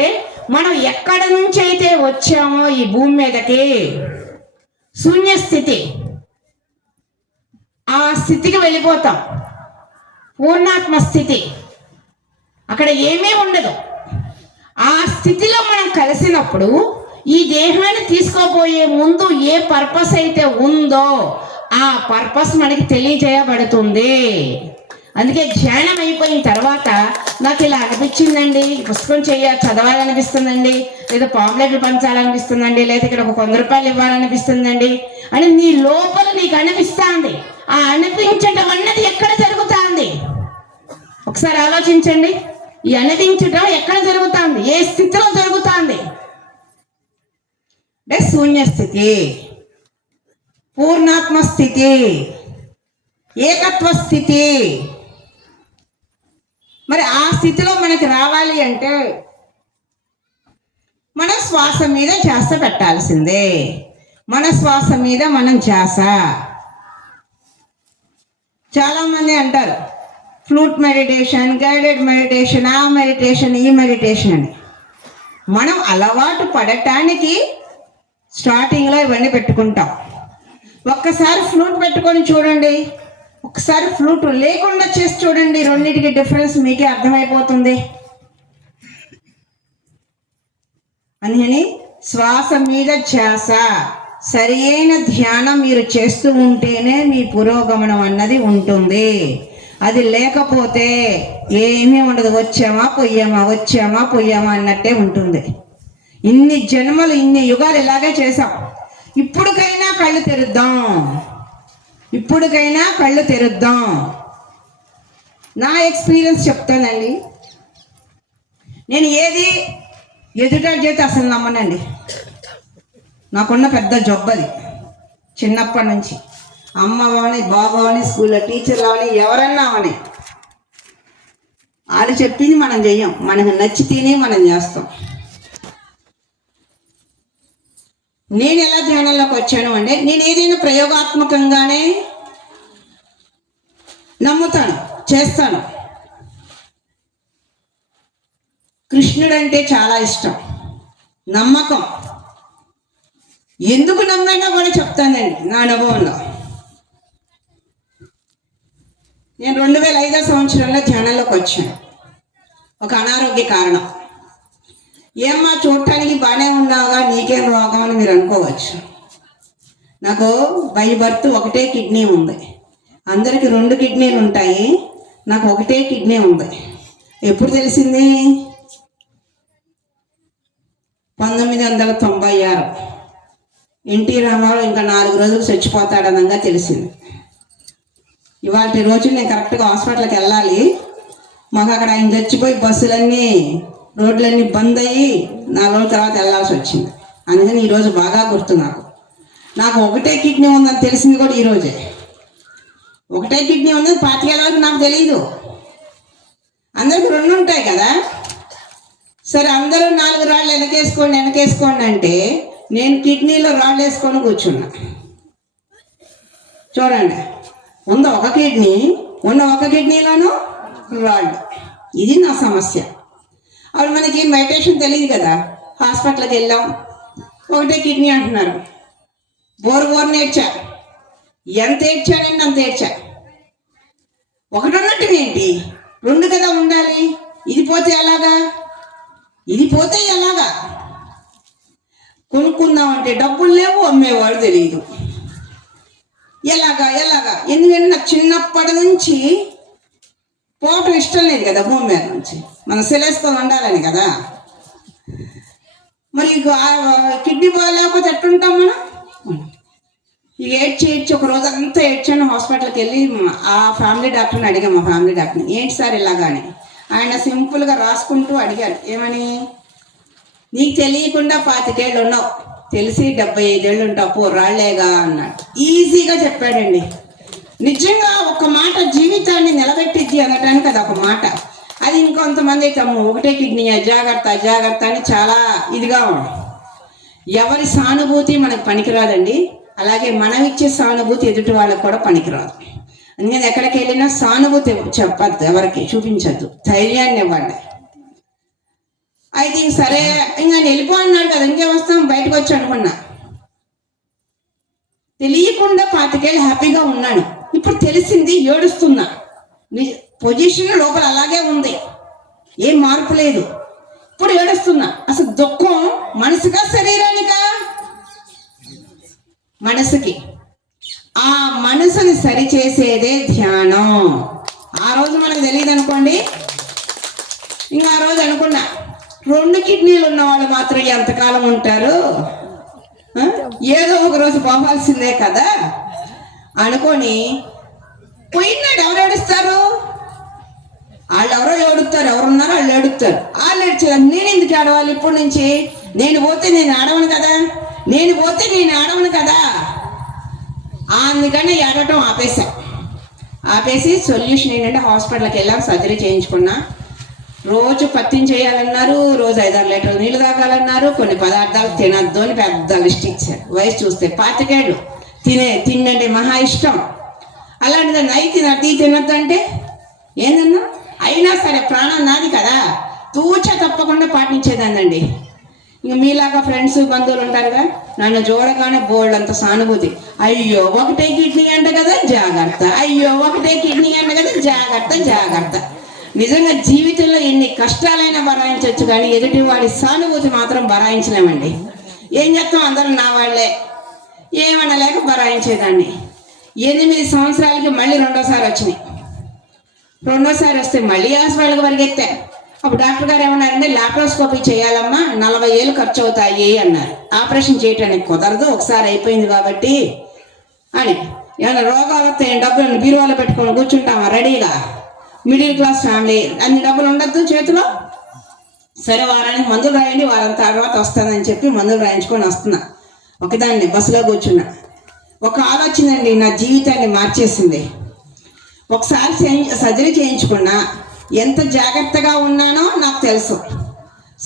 అంటే మనం ఎక్కడి నుంచి అయితే వచ్చామో ఈ భూమి మీదకి శూన్య స్థితి, ఆ స్థితికి వెళ్ళిపోతాం. పూర్ణాత్మ స్థితి, అక్కడ ఏమీ ఉండదు. ఆ స్థితిలో మనం కలిసినప్పుడు ఈ దేహాన్ని తీసుకోబోయే ముందు ఏ పర్పస్ అయితే ఉందో ఆ పర్పస్ మనకి తెలియజేయబడుతుంది. అందుకే ధ్యానం అయిపోయిన తర్వాత నాకు ఇలా అనిపించిందండి, పుస్తకం చదవాలనిపిస్తుందండి, లేదా పాంప్లెట్లు పంచాలనిపిస్తుందండి, లేదా ఇక్కడ ఒక 100 రూపాయలు ఇవ్వాలనిపిస్తుందండి అని నీ లోపల నీకు అనిపిస్తుంది. ఆ అనిపించటం అన్నది ఎక్కడ జరుగుతుంది? ఒకసారి ఆలోచించండి. ఈ అనిపించటం ఎక్కడ జరుగుతుంది? ఏ స్థితిలో జరుగుతుంది? అంటే శూన్య స్థితి, పూర్ణాత్మ స్థితి, ఏకత్వ స్థితి. మరి ఆ స్థితిలో మనకి రావాలి అంటే మన శ్వాస మీద ధ్యాస పెట్టాల్సిందే. మన శ్వాస మీద మనం ధ్యాస. చాలా మంది అంటారు ఫ్లూట్ మెడిటేషన్, గైడెడ్ మెడిటేషన్, ఆ మెడిటేషన్, ఈ మెడిటేషన్ అని. మనం అలవాటు పడటానికి స్టార్టింగ్లో ఇవన్నీ పెట్టుకుంటాం. ఒక్కసారి ఫ్లూట్ పెట్టుకొని చూడండి, ఒకసారి ఫ్లూట్ లేకుండా చేసి చూడండి, రెండింటికి డిఫరెన్స్ మీకే అర్థమైపోతుంది. అందుకని శ్వాస మీద ధ్యాస, సరి అయిన ధ్యానం మీరు చేస్తూ ఉంటేనే మీ పురోగమనం అన్నది ఉంటుంది. అది లేకపోతే ఏమీ ఉండదు. వచ్చామా పొయ్యామా, వచ్చామా పొయ్యామా అన్నట్టే ఉంటుంది. ఇన్ని జన్మలు, ఇన్ని యుగాలు ఇలాగే చేసాం. ఇప్పటికైనా కళ్ళు తెరుద్దాం, ఇప్పటికైనా కళ్ళు తెరుద్దాం. నా ఎక్స్పీరియన్స్ చెప్తానండి. నేను ఏది ఎదుట చేతి అసలు నమ్మనండి. నాకున్న పెద్ద జబ్బది. చిన్నప్పటి నుంచి అమ్మ అవని, బాబు అవని, స్కూల్లో టీచర్లు అవని, ఎవరన్నా అవని, వాళ్ళు చెప్పింది మనం చెయ్యం, మనకు నచ్చితేనే మనం చేస్తాం. నేను ఎలా ధ్యానంలోకి వచ్చాను అంటే, నేను ఏదైనా ప్రయోగాత్మకంగానే నమ్ముతాను, చేస్తాను. కృష్ణుడు అంటే చాలా ఇష్టం, నమ్మకం. ఎందుకు నమ్మానో కూడా చెప్తానండి నా అనుభవంలో. నేను 2005 సంవత్సరంలో ధ్యానంలోకి వచ్చాను. ఒక అనారోగ్య కారణం. ఏమ్మా చూడటానికి బాగానే ఉన్నావుగా, నీకేం రోగం అని మీరు అనుకోవచ్చు. నాకు బై బర్త్ ఒకటే కిడ్నీ ఉంది. అందరికి 2 కిడ్నీలు ఉంటాయి, నాకు ఒకటే కిడ్నీ ఉంది. ఎప్పుడు తెలిసింది? 1996 ఎన్టీ రామారావు ఇంకా 4 రోజులు చచ్చిపోతాడనంగా తెలిసింది. ఇవాళ రోజు నేను కరెక్ట్గా హాస్పిటల్కి వెళ్ళాలి. మాకు అక్కడ ఆయన చచ్చిపోయి బస్సులన్నీ, రోడ్లన్నీ బంద్ అయ్యి 4 రోజుల తర్వాత వెళ్ళాల్సి వచ్చింది. అందుకని ఈరోజు బాగా గుర్తు నాకు ఒకటే కిడ్నీ ఉందని తెలిసింది కూడా ఈరోజే. ఒకటే కిడ్నీ ఉందని 25 ఏళ్ళ వరకు నాకు తెలియదు. అందరికి 2 ఉంటాయి కదా. సరే అందరూ 4 రాళ్ళు వెనకేసుకోండి అంటే నేను కిడ్నీలో రాళ్ళు వేసుకొని కూర్చున్నా. చూడండి, ఉన్న ఒక కిడ్నీలోనూ రాళ్ళు. ఇది నా సమస్య. అప్పుడు మనకి మెడిటేషన్ తెలియదు కదా. హాస్పిటల్కి వెళ్ళాం, ఒకటే కిడ్నీ అంటున్నారు. బోరు ఏడ్చా. ఎంత ఏడ్చానండి అంత ఏడ్చా. ఒకటి ఉన్నట్టు ఏంటి, 2 కదా ఉండాలి. ఇది పోతే ఎలాగా? కొనుక్కుందామంటే డబ్బులు లేవు, అమ్మేవాడు తెలియదు. ఎలాగా? ఎందుకంటే నాకు చిన్నప్పటి నుంచి పోవటం ఇష్టం లేదు కదా. భూమి మీద నుంచి మనం సెలేసుకొని ఉండాలని కదా. మరి కిడ్నీ బాగాలేకపోతే ఎట్టుంటాం మనం? ఇక ఏడ్చి ఒక రోజు అంతా ఏడ్చాను. హాస్పిటల్కి వెళ్ళి ఆ ఫ్యామిలీ డాక్టర్ని అడిగాం. మా ఫ్యామిలీ డాక్టర్ని, ఏంటి సార్ ఇలాగానే? ఆయన సింపుల్గా రాసుకుంటూ అడిగారు, ఏమని? నీకు తెలియకుండా 25 ఏళ్ళు ఉన్నావు, తెలిసి 75 ఏళ్ళు ఉంటావు, పో రాళ్లేగా అన్నాడు. ఈజీగా చెప్పాడండి. నిజంగా ఒక మాట జీవితాన్ని నిలబెట్టిద్ది అనటానికి అది ఒక మాట. అది ఇంకొంతమంది అయితే ఒకటే కిడ్నీ, జాగ్రత్త అని చాలా ఇదిగా ఉంది. ఎవరి సానుభూతి మనకు పనికిరాదండి. అలాగే మనం ఇచ్చే సానుభూతి ఎదుటి వాళ్ళకి కూడా పనికిరాదు. అందుకని ఎక్కడికి వెళ్ళినా సానుభూతి చెప్పద్దు, ఎవరికి చూపించద్దు, ధైర్యాన్ని ఇవ్వండి. అయితే ఇంక సరే ఇంకా వెళ్ళిపో అన్నాడు కదా, ఇంకేం వస్తాం బయటకు వచ్చి అనుకున్నా. తెలియకుండా 25 ఏళ్ళు హ్యాపీగా ఉన్నాను. ఇప్పుడు తెలిసింది, ఏడుస్తున్నా. పొజిషన్ లోపల అలాగే ఉంది, ఏం మార్పు లేదు. ఇప్పుడు ఏడుస్తున్నా. అసలు దుఃఖం మనసుగా శరీరానికా? మనసుకి. ఆ మనసుని సరిచేసేదే ధ్యానం. ఆ రోజు మనకు తెలియదు అనుకోండి. ఇంకా ఆ రోజు అనుకున్నా 2 కిడ్నీలు ఉన్న వాళ్ళు మాత్రం ఎంతకాలం ఉంటారు, ఏదో ఒక రోజు పోవాల్సిందే కదా అనుకొని పోయినాడు. ఎవరు ఏడుస్తారు? వాళ్ళు ఎవరో ఏడుస్తారు, ఎవరున్నారో వాళ్ళు ఏడుస్తారు. వాళ్ళు ఏడ్చారు, నేను ఎందుకు ఏడవాలి ఇప్పటి నుంచి? నేను పోతే నేను ఆడవను కదా, నేను పోతే నేను ఆడవను కదా. అందుకని ఏడవటం ఆపేసి సొల్యూషన్ ఏంటంటే హాస్పిటల్కి వెళ్ళాం, సర్జరీ చేయించుకున్నా. రోజు పత్యం చేయాలన్నారు, రోజు 5-6 లీటర్లు నీళ్ళు తాగాలన్నారు, కొన్ని పదార్థాలు తినద్దు అని పెద్ద లిస్ట్ ఇచ్చారు. వయసు చూస్తే 25 ఏళ్ళు. తిండంటే మహా ఇష్టం. అలాంటిదాన్ని అయి తినద్దు అంటే ఏందన్నా? అయినా సరే ప్రాణం నాది కదా, తప్పకుండా పాటించేదాన్నండి. ఇంక మీలాగా ఫ్రెండ్స్ బంధువులు ఉంటారుగా, నన్ను చూడగానే బోల్డ్ అంత సానుభూతి. అయ్యో ఒకటే కిడ్నీ అంట కదా జాగ్రత్త, అయ్యో ఒకటే కిడ్నీ అంట కదా జాగ్రత్త. నిజంగా జీవితంలో ఎన్ని కష్టాలైనా భరాయించవచ్చు, కానీ ఎదుటి వాడి సానుభూతి మాత్రం భరాయించలేమండి. ఏం చేస్తాం, అందరూ నా వాళ్ళే, ఏమనలేక భరాయించేదాన్ని. 8 సంవత్సరాలకి మళ్ళీ రెండోసారి వచ్చినాయి. రెండోసారి వస్తే మళ్ళీ హాస్పిటల్కి పరిగెత్తా. అప్పుడు డాక్టర్ గారు ఏమన్నారంటే, లాప్రోస్కోపీ చేయాలమ్మా, 40 ఏళ్ళు ఖర్చు అవుతాయి అన్నారు. ఆపరేషన్ చేయటానికి కుదరదు, ఒకసారి అయిపోయింది కాబట్టి అని. ఏమైనా రోగాలు వస్తాయి, డబ్బులను బీరువాలో పెట్టుకొని కూర్చుంటామా రెడీగా? మిడిల్ క్లాస్ ఫ్యామిలీ, అన్ని డబ్బులు ఉండద్దు చేతిలో. సరే వారానికి మందులు రాయండి, వారం తర్వాత వస్తుందని చెప్పి మందులు రాయించుకొని వస్తున్నా. ఒకదాన్ని బస్సులో కూర్చున్నా. ఒక ఆలోచన అండి నా జీవితాన్ని మార్చేసింది. ఒకసారి సర్జరీ చేయించుకున్నా, ఎంత జాగ్రత్తగా ఉన్నానో నాకు తెలుసు.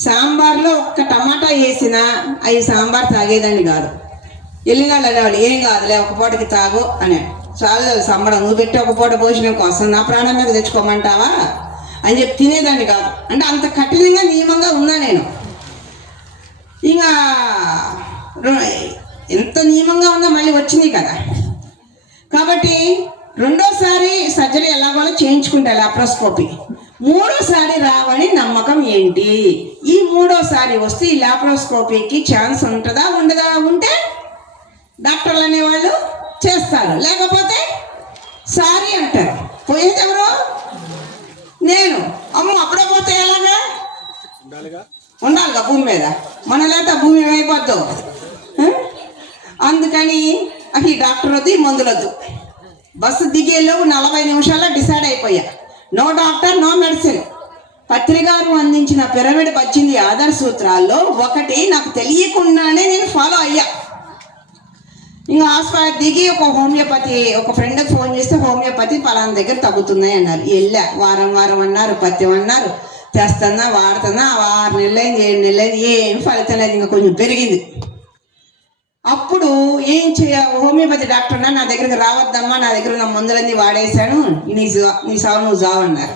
సాంబార్లో ఒక్క టమాటా వేసినా అవి సాంబార్ తాగేదండి కాదు. ఎల్లిగాళ్ళు అనేవాళ్ళు, ఏం కాదులే ఒక పూటకి తాగు అని. చాలా సంబడం, నువ్వు పెట్టి ఒక పూట భోజనం కోసం నా ప్రాణం మీద తెచ్చుకోమంటావా అని చెప్పి తినేదాన్ని కాదు. అంటే అంత కఠినంగా నియమంగా ఉన్నా నేను. ఇంకా ఎంత నియమంగా ఉన్నా మళ్ళీ వచ్చినాయి కదా. కాబట్టి రెండోసారి సర్జరీ ఎలాగోలో చేయించుకుంటా, లాప్రోస్కోపీ. మూడోసారి రావని నమ్మకం ఏంటి? ఈ మూడోసారి వస్తే ఈ లాప్రోస్కోపీకి ఛాన్స్ ఉంటుందా ఉండదా? ఉంటే డాక్టర్లు అనేవాళ్ళు చేస్తారు, లేకపోతే సారీ అంటారు. పోయేది ఎవరు? నేను. అమ్మ అప్పుడే పోతే ఎలాగా? ఉండాలిగా భూమి మీద, మన లేకపోతే భూమి ఏమైపోద్దు. అందుకని ఈ డాక్టర్ వద్దు, ఈ మందులొద్దు. బస్సు దిగేలోపు 40 నిమిషాల్లో డిసైడ్ అయిపోయా, నో డాక్టర్ నో మెడిసిన్. పత్రికారు అందించిన పిరమిడ్ 18 ఆధార సూత్రాల్లో ఒకటి నాకు తెలియకుండానే నేను ఫాలో అయ్యా. ఇంకా హాస్పిటల్ దిగి ఒక హోమియోపతి, ఒక ఫ్రెండ్కి ఫోన్ చేస్తే హోమియోపతి పలానా దగ్గర తగ్గుతున్నాయి అన్నారు. వెళ్ళా, వారం అన్నారు, పత్యం అన్నారు, చేస్తున్నా వాడుతున్నా. 6 నెలలైంది, 7 నెలలైంది, ఏం ఫలితం లేదు. ఇంకా కొంచెం పెరిగింది. అప్పుడు ఏం హోమియోపతి డాక్టర్ నా దగ్గరికి రావద్దమ్మా, నా దగ్గర ఉన్న మందులన్నీ వాడేశాను, నీ సావు నువ్వు జావు అన్నారు.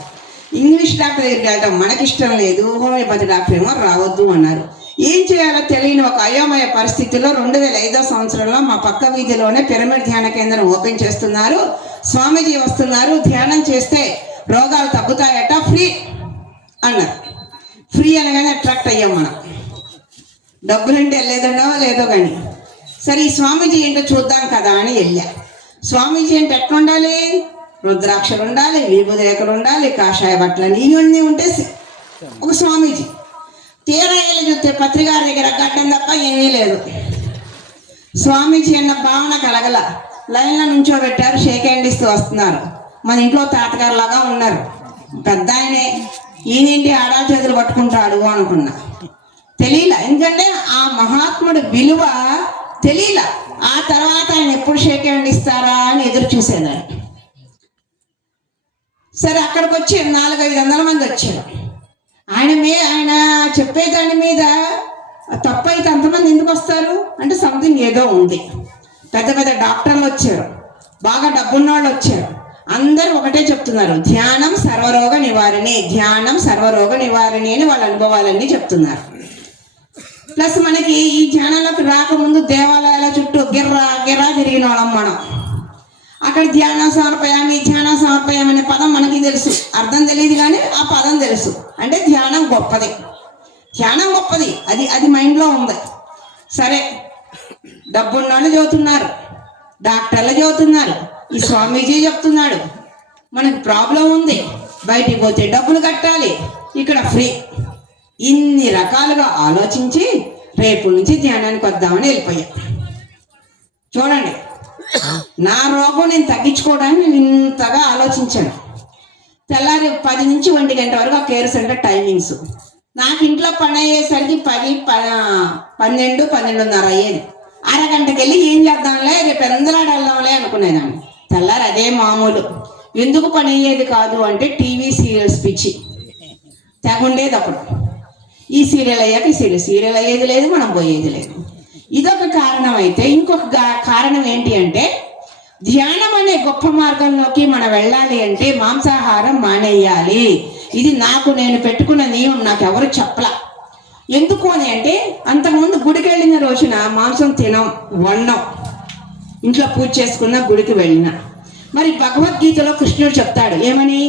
ఇంగ్లీష్ డాక్టర్ దగ్గరికి వెళ్ళటం మనకిష్టం లేదు, హోమియోపతి డాక్టర్ ఏమో రావద్దు అన్నారు. ఏం చేయాలో తెలియని ఒక అయోమయ పరిస్థితిలో 2005వ సంవత్సరంలో మా పక్క వీధిలోనే పిరమిడ్ ధ్యాన కేంద్రం ఓపెన్ చేస్తున్నారు. స్వామీజీ వస్తున్నారు, ధ్యానం చేస్తే రోగాలు తగ్గుతాయట, ఫ్రీ అన్నారు. ఫ్రీ అనగానే అట్రాక్ట్ అయ్యాం మనం. డబ్బులంటే వెళ్ళేదన్నో లేదో కానీ సరే ఈ స్వామీజీ ఏంటో చూద్దాం కదా అని వెళ్ళా. స్వామీజీ అంటే ఎట్లా ఉండాలి? రుద్రాక్షలు ఉండాలి, విభూది రేఖలు ఉండాలి, కాషాయ బట్టలు ఇవన్నీ ఉంటే ఒక స్వామీజీ. తీరా వెళ్ళి చూస్తే పత్రికారి దగ్గర గడ్డం తప్ప ఏమీ లేదు. స్వామీజీ అన్న భావన కలగల. లైన్లో నుంచోబెట్టారు, షేక్ హ్యాండ్ ఇస్తూ వస్తున్నారు. మన ఇంట్లో తాతగారు లాగా ఉన్నారు, పెద్ద ఆయనే. ఈయనేంటి ఆడా చేతులు పట్టుకుంటాడు అనుకున్నా. తెలియలా, ఎందుకంటే ఆ మహాత్ముడి విలువ తెలియలా. ఆ తర్వాత ఆయన ఎప్పుడు షేక్ హ్యాండ్ ఇస్తారా అని ఎదురు చూసేదాన్ని. సరే అక్కడికి వచ్చి 400-500 మంది వచ్చారు. ఆయన చెప్పేదాని మీద తప్పు అయితే అంతమంది ఎందుకు వస్తారు అంటే సంథింగ్ ఏదో ఉంది. పెద్ద పెద్ద డాక్టర్లు వచ్చారు, బాగా డబ్బున్న వాళ్ళు వచ్చారు. అందరూ ఒకటే చెప్తున్నారు, ధ్యానం సర్వరోగ నివారణి, ధ్యానం సర్వరోగ నివారణి అని వాళ్ళ అనుభవాలన్నీ చెప్తున్నారు. ప్లస్ మనకి ఈ ధ్యానాలకు రాకముందు దేవాలయాల చుట్టూ గిర్రా గిర్రా తిరిగిన వాళ్ళం మనం. అక్కడ ధ్యానం సమర్పయామి అనే పదం మనకి తెలుసు, అర్థం తెలియదు కానీ ఆ పదం తెలుసు. అంటే ధ్యానం గొప్పది, ధ్యానం గొప్పది, అది అది మైండ్లో ఉంది. సరే, డబ్బున్నోళ్ళు చదువుతున్నారు, డాక్టర్లు చదువుతున్నారు, ఈ స్వామీజీ చెప్తున్నాడు మనకు ప్రాబ్లం ఉంది, బయటికి పోతే డబ్బులు కట్టాలి, ఇక్కడ ఫ్రీ. ఇన్ని రకాలుగా ఆలోచించి రేపు నుంచి ధ్యానానికి వద్దామని వెళ్ళిపోయా. చూడండి, నా రోగం నేను తగ్గించుకోవడానికి నేను ఇంతగా ఆలోచించాను. తెల్లారి 10 నుంచి 1 గంట వరకు ఆ కేర్ సెంటర్ టైమింగ్స్. నాకు ఇంట్లో పని అయ్యేసరికి 10, 12, 12:30 అయ్యేది. అరగంటకి వెళ్ళి ఏం చేద్దాంలే, రేపు ఎందలాడ వెళ్దాంలే అనుకునేదాన్ని. తెల్లారి అదే మామూలు. ఎందుకు పని అయ్యేది కాదు అంటే టీవీ సీరియల్స్ పిచ్చి తెగుండేది అప్పుడు. ఈ సీరియల్ అయ్యాక ఈ సీరియల్ అయ్యేది లేదు, మనం పోయేది లేదు. ఇదొక కారణం. అయితే ఇంకొక కారణం ఏంటి అంటే, ధ్యానం అనే గొప్ప మార్గంలోకి మనం వెళ్ళాలి అంటే మాంసాహారం మానేయాలి. ఇది నాకు నేను పెట్టుకున్న నియమం, నాకు ఎవరు చెప్పలా. ఎందుకు అని అంటే, అంతకుముందు గుడికి వెళ్ళిన రోజున మాంసం తినం, వండం, ఇంట్లో పూజ చేసుకున్న, గుడికి వెళ్ళిన. మరి భగవద్గీతలో కృష్ణుడు చెప్తాడు ఏమని,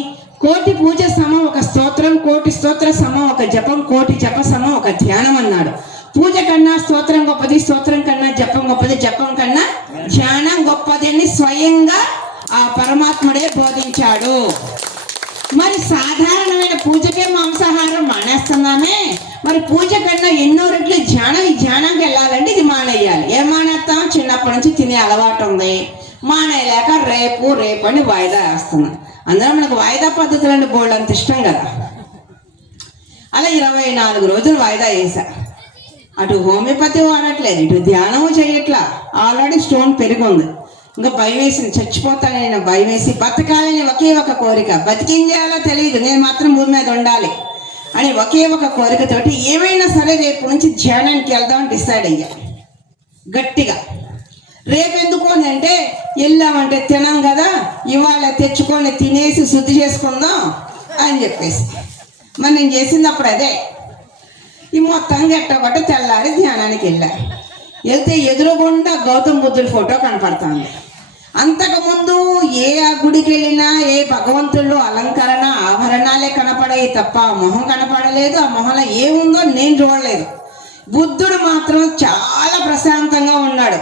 కోటి పూజ సమం ఒక స్తోత్రం, కోటి స్తోత్ర సమం ఒక జపం, కోటి జప సమం ఒక ధ్యానం అన్నాడు. పూజ కన్నా స్తోత్రం గొప్పది, స్తోత్రం కన్నా జపం గొప్పది, జపం కన్నా ధ్యానం గొప్పది అని స్వయంగా ఆ పరమాత్ముడే బోధించాడు. మరి సాధారణమైన పూజకే మాంసాహారం మానేస్తున్నామే, మరి పూజ కన్నా ఎన్నో రెట్లు ధ్యానం, ఈ ధ్యానంకి వెళ్ళాలంటే ఇది మానేయాలి. ఏం మానేస్తాం? చిన్నప్పటి నుంచి తినే అలవాటు ఉంది, మానేయలేక రేపు అని వాయిదా వేస్తున్నాం. అందులో మనకు వాయిదా పద్ధతులు అంటే బోల్డ్ అంత ఇష్టం కదా. అలా 24 రోజులు వాయిదా వేసా. అటు హోమియోపతి వాడట్లేదు, ఇటు ధ్యానము చేయట్లా. ఆల్రెడీ స్టోన్ పెరిగింది. ఇంకా భయం వేసింది, చచ్చిపోతాను నేను భయం వేసి, బతకాలని ఒకే ఒక కోరిక, బతికేం చేయాలో తెలియదు, నేను మాత్రం భూమి మీద ఉండాలి అని ఒకే ఒక కోరికతోటి ఏమైనా సరే రేపు నుంచి ధ్యానానికి వెళ్దామని డిసైడ్ అయ్యా గట్టిగా. రేపు ఎందుకు అని అంటే, వెళ్ళామంటే తినాం కదా, ఇవాళ తెచ్చుకొని తినేసి శుద్ధి చేసుకుందాం అని చెప్పేసి. మరి నేను చేసింది అప్పుడు అదే. ఈ మొత్తంగా ఎట్టబట్టి తెల్లారి ధ్యానానికి వెళ్తే ఎదురుగుండా గౌతమ్ బుద్ధుడి ఫోటో కనపడుతుంది. అంతకుముందు ఏ ఆ గుడికి వెళ్ళినా ఏ భగవంతుల్లో అలంకరణ ఆభరణాలే కనపడాయి తప్ప మొహం కనపడలేదు. ఆ మొహంలో ఏముందో నేను చూడలేదు. బుద్ధుడు మాత్రం చాలా ప్రశాంతంగా ఉన్నాడు.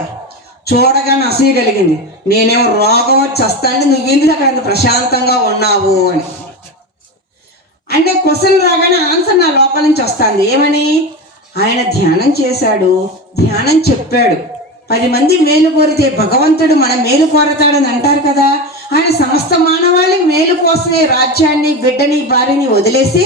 చూడగానే అసూయ కలిగింది. నేనేమో రోగం వచ్చి వస్తాండి, నువ్వెందుకు అక్కడ అంత ప్రశాంతంగా ఉన్నావు అని. అంటే క్వశ్చన్ రాగానే ఆన్సర్ నా లోపల నుంచి వస్తుంది. ఏమని? ఆయన ధ్యానం చేశాడు, ధ్యానం చెప్పాడు. 10 మంది మేలు కోరితే భగవంతుడు మన మేలు కోరతాడని అంటారు కదా. ఆయన సమస్త మానవాళి మేలు కోసమే రాజ్యాన్ని, బిడ్డని, భార్యని వదిలేసి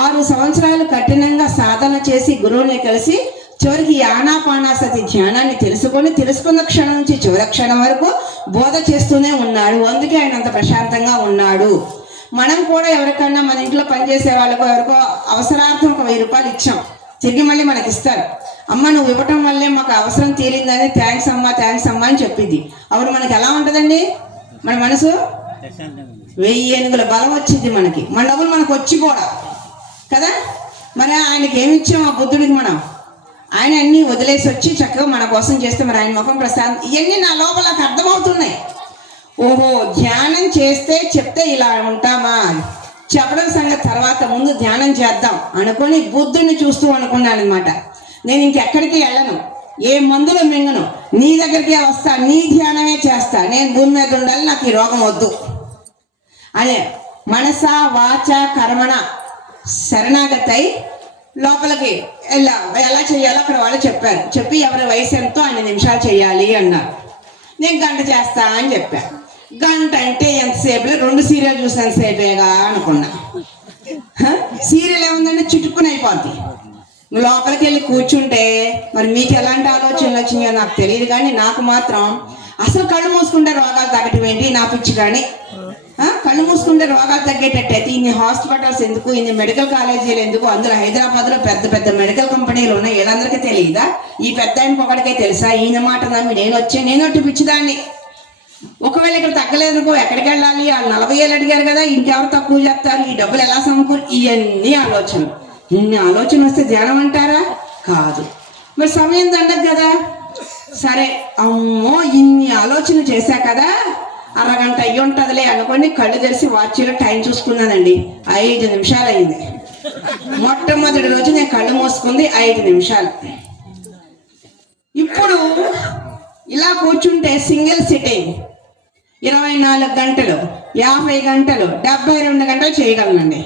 6 సంవత్సరాలు కఠినంగా సాధన చేసి గురువుని కలిసి చివరికి ఆనాపానాసతి ధ్యానాన్ని తెలుసుకున్న క్షణం నుంచి చివరి క్షణం వరకు బోధ చేస్తూనే ఉన్నాడు. అందుకే ఆయన అంత ప్రశాంతంగా ఉన్నాడు. మనం కూడా ఎవరికన్నా మన ఇంట్లో పనిచేసే వాళ్ళకో ఎవరికో అవసరార్థం ఒక 1000 రూపాయలు ఇచ్చాం, తిరిగి మళ్ళీ మనకి ఇస్తారు. అమ్మ నువ్వు ఇవ్వటం వల్లే మాకు అవసరం తీరిందని థ్యాంక్స్ అమ్మా అని చెప్పింది. అప్పుడు మనకి ఎలా ఉంటుందండి? మన మనసు 1000 ఏనుగుల బలం వచ్చింది మనకి. మన డబ్బులు మనకు వచ్చి కూడా కదా. మరి ఆయనకి ఏమి ఇచ్చాం ఆ బుద్ధుడికి? మనం ఆయన అన్నీ వదిలేసి వచ్చి చక్కగా మన కోసం చేస్తే మరి ఆయన ముఖం ప్రశాంతం. ఇవన్నీ నా లోపల నాకు అర్థమవుతున్నాయి. ఓహో, ధ్యానం చేస్తే చెప్తే ఇలా ఉంటామా, చెప్పడం సంగతి తర్వాత, ముందు ధ్యానం చేద్దాం అనుకొని బుద్ధుడిని చూస్తూ అనుకున్నాను అనమాట. నేను ఇంకెక్కడికి వెళ్ళను, ఏ మందులు మింగను, నీ దగ్గరికే వస్తా, నీ ధ్యానమే చేస్తా, నేను భూమి మీద ఉండాలి, నాకు ఈ రోగం వద్దు అనే మనస వాచ కర్మణ శరణాగతై లోపలికి ఎలా చేయాలో అక్కడ వాళ్ళు చెప్పారు. చెప్పి ఎవరి వయసు ఎంతో అన్ని నిమిషాలు చేయాలి అన్నారు. నేను గంట చేస్తా అని చెప్పాను. గంట అంటే ఎంతసేపులో 2 సీరియల్ చూసినంతసేపేగా అనుకున్నా. సీరియల్ ఏముందంటే చుట్టుకుని అయిపోద్ది. లోపలికి వెళ్ళి కూర్చుంటే మరి మీకు ఎలాంటి ఆలోచనలు వచ్చినాయో నాకు తెలియదు, కానీ నాకు మాత్రం అసలు కళ్ళు మూసుకుంటే రోగాలు తగ్గటం ఏంటి నా పిచ్చి. కానీ కళ్ళు మూసుకుంటే రోగాలు తగ్గేటట్టయితే ఇన్ని హాస్పిటల్స్ ఎందుకు, ఇన్ని మెడికల్ కాలేజీలు ఎందుకు? అందులో హైదరాబాద్లో పెద్ద పెద్ద మెడికల్ కంపెనీలు ఉన్నాయి, వీళ్ళందరికీ తెలియదా? ఈ పెద్ద ఆయనకి ఒకటికే తెలుసా? ఈయన మాట నమ్మి నేను వచ్చి పిచ్చిదాన్ని ఒకవేళ ఇక్కడ తగ్గలేదనుకో ఎక్కడికి వెళ్ళాలి, వాళ్ళు 40 ఏళ్ళు అడిగారు కదా, ఇంకెవరు తక్కువ చేస్తారు, ఈ డబ్బులు ఎలా సమకూరు, ఇవన్నీ ఆలోచనలు. ఇన్ని ఆలోచన వస్తే ధ్యానం అంటారా? కాదు. మరి సమయం దండదు కదా. సరే అమ్మో ఇన్ని ఆలోచనలు చేశా కదా, అరగంట అయ్యి ఉంటుందిలే అనుకోండి, కళ్ళు తెరిచి వాచ్లో టైం చూసుకున్నానండి, 5 నిమిషాలు అయింది. మొట్టమొదటి రోజు నేను కళ్ళు మూసుకుంది 5 నిమిషాలు. ఇప్పుడు ఇలా కూర్చుంటే సింగిల్ సిట్టింగ్ 24 గంటలు, 50 గంటలు, 72 గంటలు చేయగలనండి.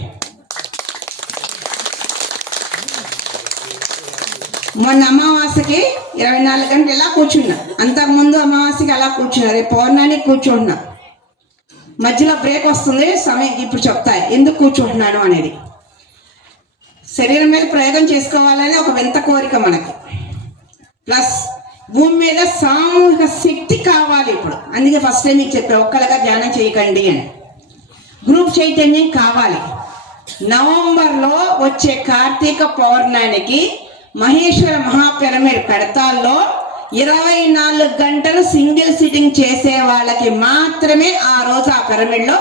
మొన్న అమావాస్యకి 24 గంటలు ఇలా కూర్చున్నా, అంతకుముందు అమావాస్యకి అలా కూర్చున్నా, రేపు పౌర్ణానికి కూర్చుంటున్నా. మధ్యలో బ్రేక్ వస్తుంది సమయం, ఇప్పుడు చెప్తా ఎందుకు కూర్చుంటున్నాను అనేది. శరీరం మీద ప్రయోగం చేసుకోవాలని ఒక వింత కోరిక మనకి, ప్లస్ భూమి మీద సామూహిక శక్తి కావాలి ఇప్పుడు. అందుకే ఫస్ట్ టైం మీకు చెప్పా, ఒక్కళ్ళగా ధ్యానం చేయకండి అని. గ్రూప్ చైతన్యం కావాలి. నవంబర్లో వచ్చే కార్తీక పౌర్ణానికి మహేశ్వర మహాపిరమిడ్ పెడతాల్లో 24 గంటలు సింగిల్ సిట్టింగ్ చేసే వాళ్ళకి మాత్రమే ఆ రోజు ఆ పిరమిడ్లో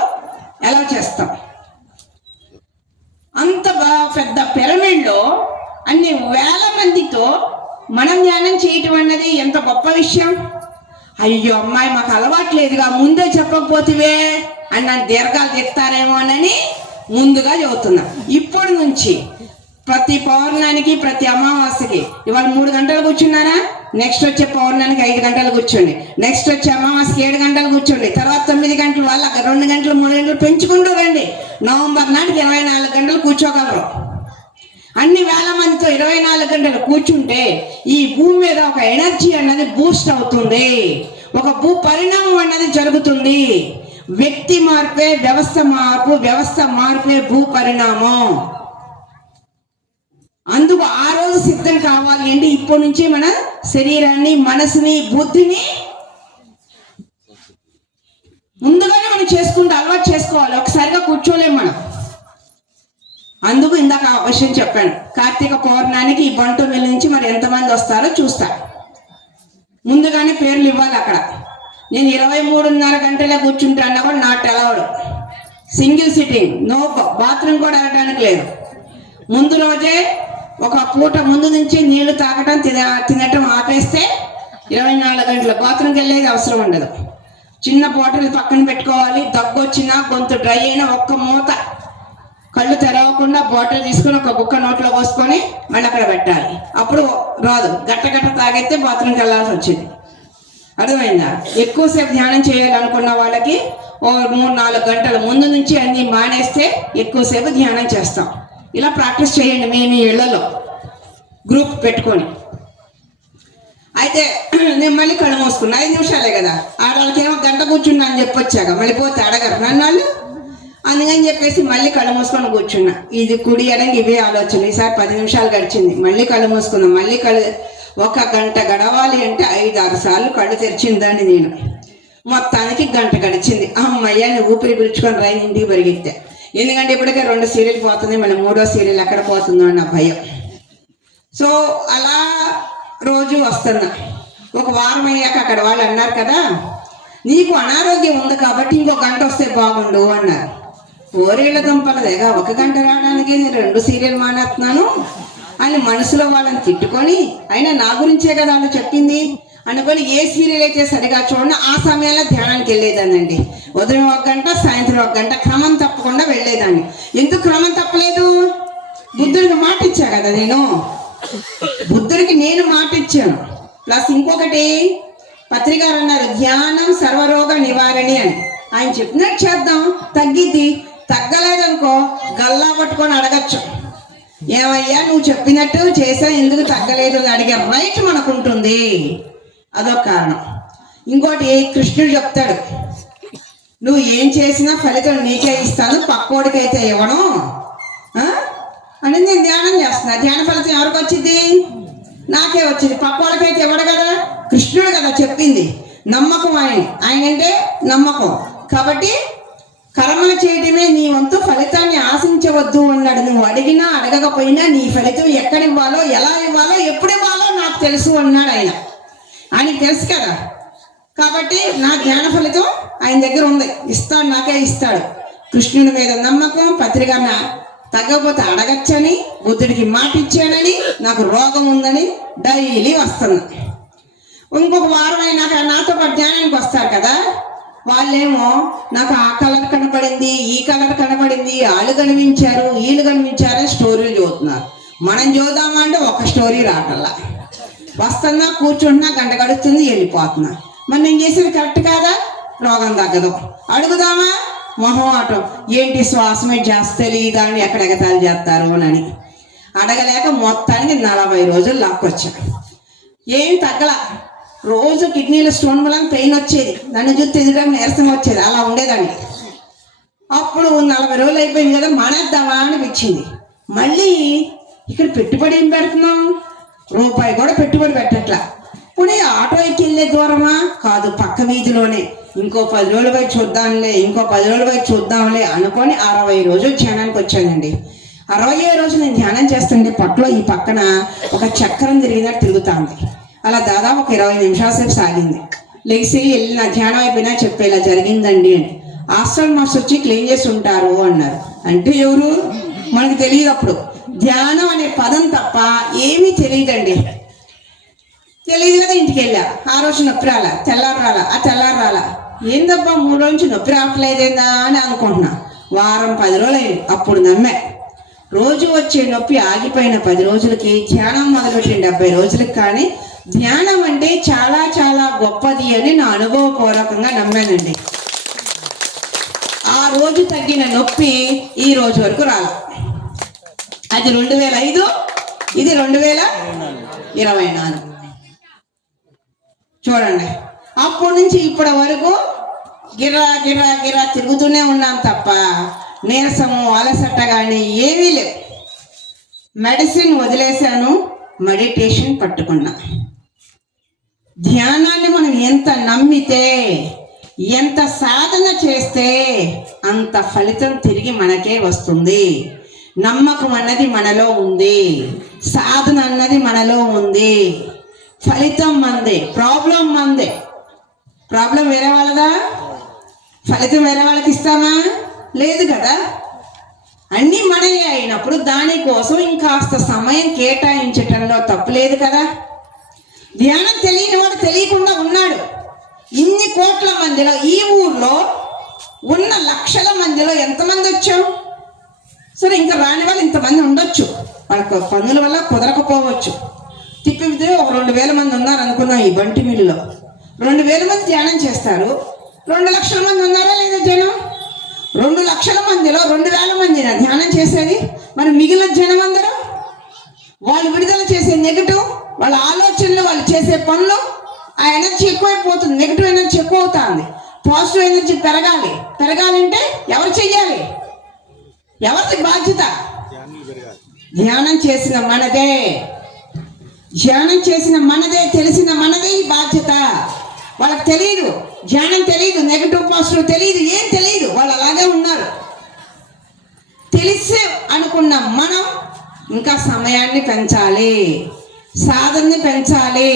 ఎలా చేస్తాం. అంత పెద్ద పిరమిడ్లో అన్ని వేల మందితో మనం ధ్యానం చేయటం అన్నది ఎంత గొప్ప విషయం. అయ్యో అమ్మాయి మాకు అలవాట్లేదుగా, ముందే చెప్పకపోతే అని నన్ను దీర్ఘాలు తెస్తారేమోనని ముందుగా చెబుతున్నాం. ఇప్పటి నుంచి ప్రతి పౌర్ణానికి, ప్రతి అమావాస్యకి, ఇవాళ 3 గంటలు కూర్చున్నారా, నెక్స్ట్ వచ్చే పౌర్ణానికి 5 గంటలు కూర్చోండి, నెక్స్ట్ వచ్చే అమావాస్యకి 7 గంటలు కూర్చోండి, తర్వాత 9 గంటలు, వాళ్ళకి 2 గంటలు 3 గంటలు పెంచుకుంటూ రండి. నవంబర్ నాటికి 24 గంటలు కూర్చోగలరు. అన్ని వేల మందితో 24 గంటలు కూర్చుంటే ఈ భూమి మీద ఒక ఎనర్జీ అన్నది బూస్ట్ అవుతుంది, ఒక భూ పరిణామం అన్నది జరుగుతుంది. వ్యక్తి మార్పే వ్యవస్థ మార్పు, వ్యవస్థ మార్పే భూ పరిణామం. అందుకు ఆ రోజు సిద్ధం కావాలి అంటే ఇప్పటి నుంచే మన శరీరాన్ని, మనసుని, బుద్ధిని ముందుగానే మనం చేసుకుంటూ అలవాటు చేసుకోవాలి. ఒకసారిగా కూర్చోలేము మనం. అందుకు ఇందాక ఆ విషయం చెప్పాను. కార్తీక పౌర్ణానికి ఈ బంటుమిల్లి నుంచి మరి ఎంతమంది వస్తారో చూస్తా. ముందుగానే పేర్లు ఇవ్వాలి అక్కడ. నేను 23:30 గంటలే కూర్చుంటాను కూడా not allowed. Single sitting, no bathroom కూడా వెళ్ళడానికి లేదు. ముందు రోజే ఒక పూట ముందు నుంచి నీళ్లు తాగటం, తినటం ఆపేస్తే 24 గంటల బాత్రూమ్కి వెళ్ళేది అవసరం ఉండదు. చిన్న బాటిల్ పక్కన పెట్టుకోవాలి. దగ్గు వచ్చినా, గొంతు డ్రై అయినా ఒక్క మూత కళ్ళు తెరవకుండా బాటిల్ తీసుకొని ఒక గుక్క నోట్లో పోసుకొని మళ్ళీ అక్కడ పెట్టాలి. అప్పుడు రాదు. గట్ట తాగైతే బాత్రూమ్కి వెళ్ళాల్సి వచ్చింది. అర్థమైందా? ఎక్కువసేపు ధ్యానం చేయాలనుకున్న వాళ్ళకి ఓ 3-4 గంటల ముందు నుంచి అన్ని మానేస్తే ఎక్కువసేపు ధ్యానం చేస్తాం. ఇలా ప్రాక్టీస్ చేయండి మీ ఇళ్లలో గ్రూప్ పెట్టుకొని. అయితే నేను మళ్ళీ కళ్ళు మూసుకున్నా, 5 నిమిషాలే కదా, ఆడవాళ్ళకేమో గంట కూర్చున్నా అని చెప్పొచ్చాక మళ్ళీ పోతే అడగరు నన్ను వాళ్ళు. అందుకని చెప్పేసి మళ్ళీ కళ్ళు మూసుకొని కూర్చున్నా. ఇది కుడి ఎడంగా ఇవే ఆలోచన. ఈసారి 10 నిమిషాలు గడిచింది, మళ్ళీ కళ్ళు మూసుకున్నాం. మళ్ళీ ఒక గంట గడవాలి అంటే 5-6 సార్లు కళ్ళు తెరిచిందని నేను. మొత్తానికి గంట గడిచింది. అమ్మయ్య నేను ఊపిరి పిలుచుకొని రైలు ఇంటికి పరిగెత్తా. ఎందుకంటే ఇప్పటికే 2 సీరియల్ పోతుంది, మళ్ళీ 3వ సీరియల్ ఎక్కడ పోతుందో అన్న భయం. సో అలా రోజు వస్తున్నా. ఒక వారం అయ్యాక అక్కడ వాళ్ళు అన్నారు కదా, నీకు అనారోగ్యం ఉంది కాబట్టి ఇంకో గంట వస్తే బాగుండు అన్నారు. 4 దుంపలదేగా 1 గంట రావడానికి నేను 2 సీరియల్ మానేస్తున్నాను అని మనసులో వాళ్ళని తిట్టుకొని, అయినా నా గురించే కదా వాళ్ళు చెప్పింది అనుకొని ఏ సీరియల్ అయితే సరిగా చూడండి ఆ సమయంలో ధ్యానానికి వెళ్ళేదానండి. ఉదయం 1 గంట, సాయంత్రం 1 గంట క్రమం తప్పకుండా వెళ్ళేదాన్ని. ఎందుకు క్రమం తప్పలేదు? బుద్ధుడికి మాట ఇచ్చా కదా నేను. బుద్ధుడికి నేను మాట ఇచ్చాను. ప్లస్ ఇంకొకటి పత్రికారు అన్నారు, ధ్యానం సర్వరోగ నివారణి అని. ఆయన చెప్పినట్టు చేద్దాం, తగ్గిద్ది. తగ్గలేదనుకో గల్లా పట్టుకొని అడగచ్చు, ఏమయ్యా నువ్వు చెప్పినట్టు చేసా ఎందుకు తగ్గలేదు అని అడిగే రైట్ మనకు ఉంటుంది. అదొక కారణం. ఇంకోటి కృష్ణుడు చెప్తాడు, నువ్వు ఏం చేసినా ఫలితం నీకే ఇస్తాను, పక్కోడికైతే ఇవ్వను అని. నేను ధ్యానం చేస్తున్నా, ధ్యాన ఫలితం ఎవరికి వచ్చింది? నాకే వచ్చింది. పక్కోడికైతే ఇవ్వడు కదా, కృష్ణుడు కదా చెప్పింది. నమ్మకం ఆయన అంటే నమ్మకం. కాబట్టి కర్మలు చేయడమే నీ వంతు, ఫలితాన్ని ఆశించవద్దు అన్నాడు. నువ్వు అడిగినా అడగకపోయినా నీ ఫలితం ఎక్కడ ఇవ్వాలో, ఎలా ఇవ్వాలో, ఎప్పుడు ఇవ్వాలో నాకు తెలుసు అన్నాడు ఆయన. ఆయనకి తెలుసు కదా. కాబట్టి నా జ్ఞాన ఫలితం ఆయన దగ్గర ఉంది, ఇస్తాడు, నాకే ఇస్తాడు. కృష్ణుడి మీద నమ్మకం, పత్రిక తగ్గకపోతే అడగచ్చని, బుద్ధుడికి మాట ఇచ్చానని, నాకు రోగం ఉందని డైలీ వస్తున్నా. ఇంకొక వారం అయినాక నాతో పాటు ధ్యానానికి వస్తారు కదా, వాళ్ళేమో నాకు ఆ కలర్ కనపడింది, ఈ కలర్ కనపడింది, వాళ్ళు కనిపించారు, వీళ్ళు కనిపించారని స్టోరీలు చదువుతున్నారు. మనం చూద్దామా అంటే ఒక స్టోరీ రావట్లా. వస్తున్నా, కూర్చుంటున్నా, గంట గడుస్తుంది, వెళ్ళిపోతున్నా. మరి నేను చేసేది కరెక్ట్ కాదా? రోగం తగ్గదు. అడుగుదామా? మొహం ఆటం, ఏంటి శ్వాసమే జాస్తి తెలియదా అని ఎక్కడ ఎగతాలు చేస్తారు అని అడగలేక మొత్తానికి 40 రోజులు లాక్కొచ్చా. ఏం తగ్గల. రోజు కిడ్నీలో స్టోన్ వల్ల పెయిన్ వచ్చేది, నన్ను చూస్తే ఎదురుగా నీరసం వచ్చేది, అలా ఉండేదాన్ని. అప్పుడు 40 రోజులు అయిపోయింది కదా, మానేద్దామా అనిపించింది. మళ్ళీ ఇక్కడ పెట్టుబడి ఏం పెడుతున్నాం? రూపాయి కూడా పెట్టుబడి పెట్టట్లా. ఇప్పుడు ఆటో ఎక్కి వెళ్ళే దూరమా కాదు, పక్క వీధిలోనే. ఇంకో 10 రోజులు పోయి చూద్దాంలే, ఇంకో 10 రోజులు పోయి చూద్దాంలే అనుకొని 60 రోజులు ధ్యానానికి వచ్చానండి. 60వ రోజు నేను ధ్యానం చేస్తుంటే పొట్టలో ఈ పక్కన ఒక చక్రం తిరిగినట్టు తిరుగుతుంది. అలా దాదాపు ఒక 20 నిమిషాల సేపు సాగింది. లెగిసి వెళ్ళిన ధ్యానం అయిపోయినా చెప్పేలా జరిగిందండి అని. హాస్టల్ మాస్టర్ వచ్చి క్లీన్ చేసి ఉంటారు అన్నారు. అంటే ఎవరు? మనకు తెలియదు. అప్పుడు ధ్యానం అనే పదం తప్ప ఏమీ తెలియదండి. తెలియదు కదా. ఇంటికి వెళ్ళా, ఆ రోజు నొప్పి రాలా, తెల్లారు రాలా. ఏందబ్బా 3 రోజు నుంచి నొప్పి రావట్లేదేందా అని అనుకుంటున్నా. వారం 10 రోజులు అయింది, అప్పుడు నమ్మే. రోజు వచ్చే నొప్పి ఆగిపోయిన 10 రోజులకి ధ్యానం మొదలుపెట్టిన 70 రోజులకి. కానీ ధ్యానం అంటే చాలా చాలా గొప్పది అని నా అనుభవపూర్వకంగా నమ్మానండి. ఆ రోజు తగ్గిన నొప్పి ఈ రోజు వరకు రాల. అది 2005, ఇది 2024. చూడండి, అప్పటి నుంచి ఇప్పటి వరకు గిర్రా తిరుగుతూనే ఉన్నాం తప్ప నీరసము, అలసట కానీ ఏమీ లేవు. మెడిసిన్ వదిలేశాను, మెడిటేషన్ పట్టుకున్నా. ధ్యానాన్ని మనం ఎంత నమ్మితే, ఎంత సాధన చేస్తే అంత ఫలితం తిరిగి మనకే వస్తుంది. నమ్మకం అన్నది మనలో ఉంది, సాధన అన్నది మనలో ఉంది. ఫలితం మందే, ప్రాబ్లం మందే. ప్రాబ్లం వేరే వాళ్ళదా? ఫలితం వేరే వాళ్ళకి ఇస్తామా? లేదు కదా. అన్నీ మనయే అయినప్పుడు దానికోసం ఇంకాస్త సమయం కేటాయించటంలో తప్పు లేదు కదా. ధ్యానం తెలియని వాడు తెలియకుండా ఉన్నాడు. ఇన్ని కోట్ల మందిలో, ఈ ఊర్లో ఉన్న లక్షల మందిలో ఎంతమంది వచ్చాం? సరే, ఇంకా రాని వాళ్ళు ఇంతమంది ఉండొచ్చు, వాళ్ళ పనుల వల్ల కుదరకపోవచ్చు. తిప్పితే ఒక 2000 మంది ఉన్నారు అనుకుందాం. ఈ బంటి మిల్లులో 2000 మంది ధ్యానం చేస్తారు. 2 లక్షల మంది ఉన్నారా లేదా జనం? 2 లక్షల మందిలో 2000 మంది ధ్యానం చేసేది. మరి మిగిలిన జనం అందరూ వాళ్ళు విడుదల చేసే నెగిటివ్, వాళ్ళ ఆలోచనలు, వాళ్ళు చేసే పనులు, ఆ ఎనర్జీ ఎక్కువైపోతుంది. నెగిటివ్ ఎనర్జీ ఎక్కువ అవుతుంది. పాజిటివ్ ఎనర్జీ పెరగాలంటే ఎవరు చెయ్యాలి? ఎవరిది బాధ్యత? ధ్యానం చేసిన మనదే, తెలిసిన మనదే ఈ బాధ్యత. వాళ్ళకి తెలియదు, ధ్యానం తెలియదు, నెగిటివ్ పాజిటివ్ తెలియదు, ఏం తెలియదు. వాళ్ళు అలాగే ఉన్నారు. తెలిసి అనుకున్న మనం ఇంకా సమయాన్ని పెంచాలి, సాధనని పెంచాలి.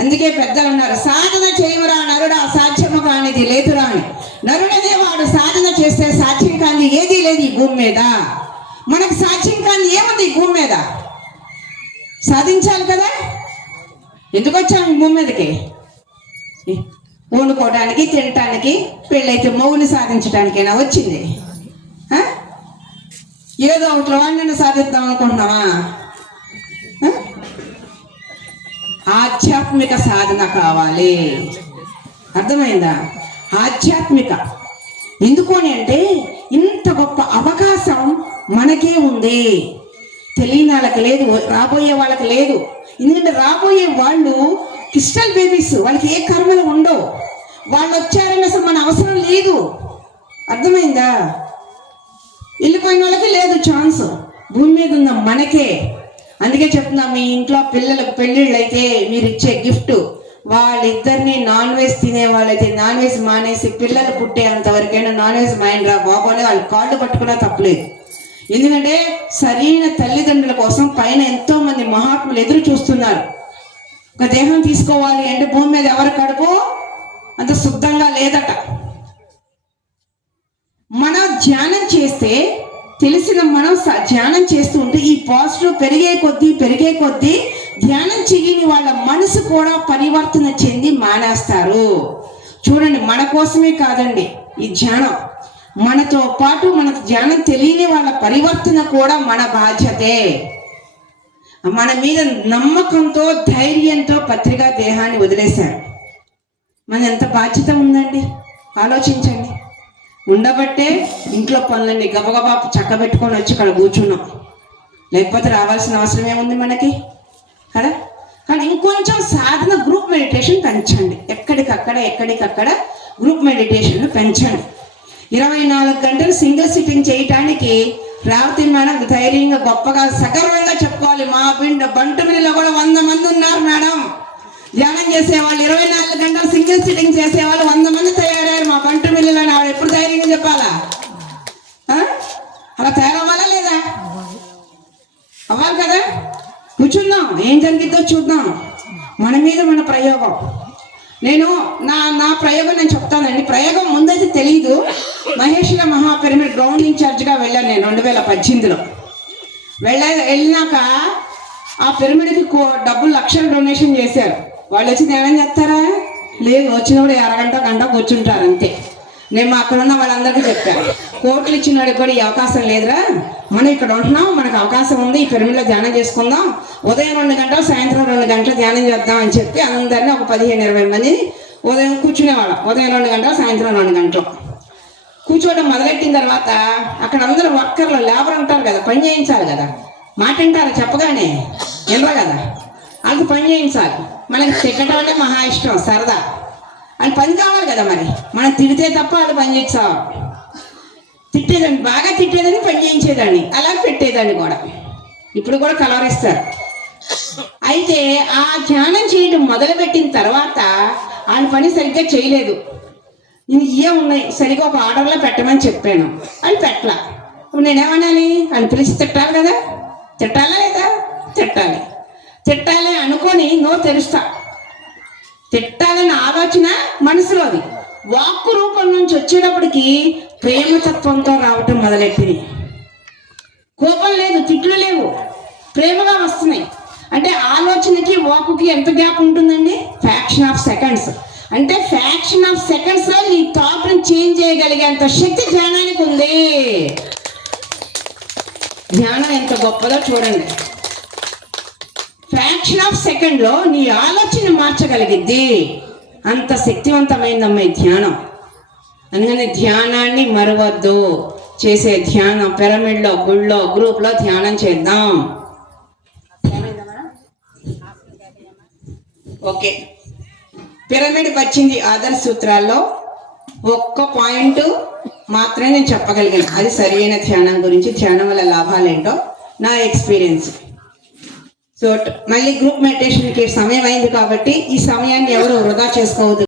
అందుకే పెద్దలు అన్నారు, సాధన చేయమురా నరుడా సాధ్యము కానిది లేదురా అని. నరుడనే వాడు సాధన చేస్తే సాధ్యం కాని ఏదీ లేదు ఈ భూమి మీద. మనకు సాధ్యం కాని ఏముంది ఈ భూమి మీద? సాధించాలి కదా. ఎందుకు వచ్చాము ఈ భూమి మీదకి? వండుకోవడానికి, తినటానికి, పెళ్ళైతే మౌని సాధించడానికైనా వచ్చింది. ఏదో ఒకటి వాడిని సాధిద్దాం అనుకుంటున్నావా? ఆధ్యాత్మిక సాధన కావాలి. అర్థమైందా? ఆధ్యాత్మిక. ఎందుకు అని అంటే ఇంత గొప్ప అవకాశం మనకే ఉంది. తెలియని వాళ్ళకి లేదు, రాబోయే వాళ్ళకి లేదు. ఎందుకంటే రాబోయే వాళ్ళు క్రిస్టల్ బేబీస్, వాళ్ళకి ఏ కర్మలు ఉండవు. వాళ్ళు వచ్చారని అసలు మన అవసరం లేదు. అర్థమైందా? వెళ్ళిపోయిన వాళ్ళకి లేదు ఛాన్స్. భూమి మీద ఉన్న మనకే. అందుకే చెప్తున్నా, మీ ఇంట్లో పిల్లలకు పెళ్ళిళ్ళు అయితే మీరు ఇచ్చే గిఫ్ట్, వాళ్ళిద్దరిని నాన్ వెజ్ తినే వాళ్ళైతే నాన్ వెజ్ మానేసి పిల్లలు పుట్టేంత వరకైనా నాన్ వెజ్ మాయండి రా బాబు అని వాళ్ళు కాళ్ళు పట్టుకున్నా తప్పలేదు. ఎందుకంటే సరైన తల్లిదండ్రుల కోసం పైన ఎంతో మంది మహాత్ములు ఎదురు చూస్తున్నారు. ఒక దేహం తీసుకోవాలి అంటే భూమి మీద ఎవరి కడుపు అంత శుద్ధంగా లేదట. మనం ధ్యానం చేస్తే తెలిసిన మనం ధ్యానం చేస్తూ ఉంటే ఈ పాజిటివ్ పెరిగే కొద్దీ ధ్యానం చేయని వాళ్ళ మనసు కూడా పరివర్తన చెంది మానేస్తారు. చూడండి, మన కోసమే కాదండి ఈ ధ్యానం, మనతో పాటు మన ధ్యానం తెలియని వాళ్ళ పరివర్తన కూడా మన బాధ్యతే. మన మీద నమ్మకంతో ధైర్యంతో పత్రికా దేహాన్ని వదిలేశారు. మన ఎంత బాధ్యత ఉందండి ఆలోచించండి. ఉండబట్టే ఇంట్లో పనులన్నీ గబగబా చక్కబెట్టుకొని వచ్చి ఇక్కడ కూర్చున్నాం, లేకపోతే రావాల్సిన అవసరం ఏముంది మనకి కదా. కానీ ఇంకొంచెం సాధన గ్రూప్ మెడిటేషన్ పెంచండి. ఎక్కడికక్కడ గ్రూప్ మెడిటేషన్ పెంచండి. 24 గంటలు సింగిల్ సిట్టింగ్ చేయటానికి రేవతి మేడం ధైర్యంగా గొప్పగా సగర్వంగా చెప్పుకోవాలి. మా బంటుమిల్లిలో కూడా 100 మంది ఉన్నారు మేడం ధ్యానం చేసేవాళ్ళు. 24 గంటలు సింగిల్ సిట్టింగ్ చేసేవాళ్ళు 100 మంది తయారయ్యారు మా బంటుమిల్లిలో. ఆవిడ ఎప్పుడు ధైర్యంగా చెప్పాలా? అలా తయారవ్వాలా లేదా? అవ్వాలి కదా. కూర్చుందాం, ఏం జరిగిద్దో చూద్దాం. మన మీద మన ప్రయోగం. నేను నా ప్రయోగం నేను చెప్తానండి. ప్రయోగం ముందైతే తెలియదు. మహేశ్వర మహాపిరమిడ్ గ్రౌండ్ ఇన్ఛార్జ్గా వెళ్ళాను నేను 2018లో. వెళ్ళినాక ఆ పిరమిడ్కి డబ్బులు లక్షలు డొనేషన్ చేశారు. వాళ్ళు వచ్చి ధ్యానం చేస్తారా? లేదు, వచ్చినప్పుడు గంట కూర్చుంటారు అంతే. నేను అక్కడ ఉన్న వాళ్ళందరికీ చెప్పాను, కోట్లు ఇచ్చిన వాడికి కూడా ఈ అవకాశం లేదురా, మనం ఇక్కడ ఉంటున్నాం, మనకు అవకాశం ఉంది, ఈ పిరమిడ్లో ధ్యానం చేసుకుందాం, ఉదయం 2 గంటలు సాయంత్రం 2 గంటలు ధ్యానం చేద్దాం అని చెప్పి అందరినీ ఒక 15-20 మంది ఉదయం కూర్చునేవాళ్ళం. ఉదయం 2 గంటలు సాయంత్రం 2 గంటలు కూర్చోవడం మొదలెట్టిన తర్వాత అక్కడ అందరూ వర్కర్లు లేబర్ ఉంటారు కదా, పని చేయించాలి కదా. మాట వింటారు, చెప్పగానే వెళ్ళరు కదా, వాళ్ళకి పని చేయించాలి. మనకి తిట్టడం అంటే మహా ఇష్టం, సరదా. వాళ్ళు పని కావాలి కదా, మరి మనం తిడితే తప్ప వాళ్ళు పని చేయించాలి. తిట్టేదాన్ని, బాగా తిట్టేదాన్ని, పని చేయించేదాన్ని, అలా పెట్టేదాన్ని కూడా. ఇప్పుడు కూడా కలవరిస్తారు. అయితే ఆ ధ్యానం చేయడం మొదలుపెట్టిన తర్వాత ఆయన పని సరిగ్గా చేయలేదు. ఇవే ఉన్నాయి, సరిగ్గా ఒక ఆర్డర్లో పెట్టమని చెప్పాను, అని పెట్టలా. ఇప్పుడు నేనేమనాలి? అని పిలిచి తిట్టాలి కదా, తిట్టాలా లేదా? తిట్టాలి అనుకొని నోరు తెరుస్తా. తిట్టాలనే ఆలోచన మనసులోది, వాక్కు రూపం నుంచి వచ్చేటప్పటికి ప్రేమతత్వంతో రావటం మొదలెట్టింది. కోపం లేదు, తిట్లు లేవు, ప్రేమగా వస్తున్నాయి. అంటే ఆలోచనకి వాక్కుకి ఎంత గ్యాప్ ఉంటుందండి? Faction of seconds. అంటే ఫ్యాక్షన్ ఆఫ్ సెకండ్స్లో ఈ థాట్ని చేంజ్ చేయగలిగేంత శక్తి ధ్యానానికి ఉంది. ధ్యానం ఎంత గొప్పదో చూడండి. ఫ్యాక్షన్ ఆఫ్ సెకండ్లో నీ ఆలోచన మార్చగలిగిద్ది. అంత శక్తివంతమైందమ్మా ఈ ధ్యానం. అందుకని ధ్యానాన్ని మరవద్దు. చేసే ధ్యానం పిరమిడ్లో, గుళ్ళో, గ్రూప్లో ధ్యానం చేద్దాం. ఓకే, పిరమిడ్ వచ్చింది ఆదర్శ సూత్రాల్లో ఒక్క పాయింట్ మాత్రమే నేను చెప్పగలిగాను. అది సరైన ధ్యానం గురించి, ధ్యానం వల్ల లాభాలు ఏంటో నా ఎక్స్పీరియన్స్. సో మళ్ళీ గ్రూప్ మెడిటేషన్కి సమయం అయింది కాబట్టి ఈ సమయాన్ని ఎవరు వృధా చేసుకోవద్దు.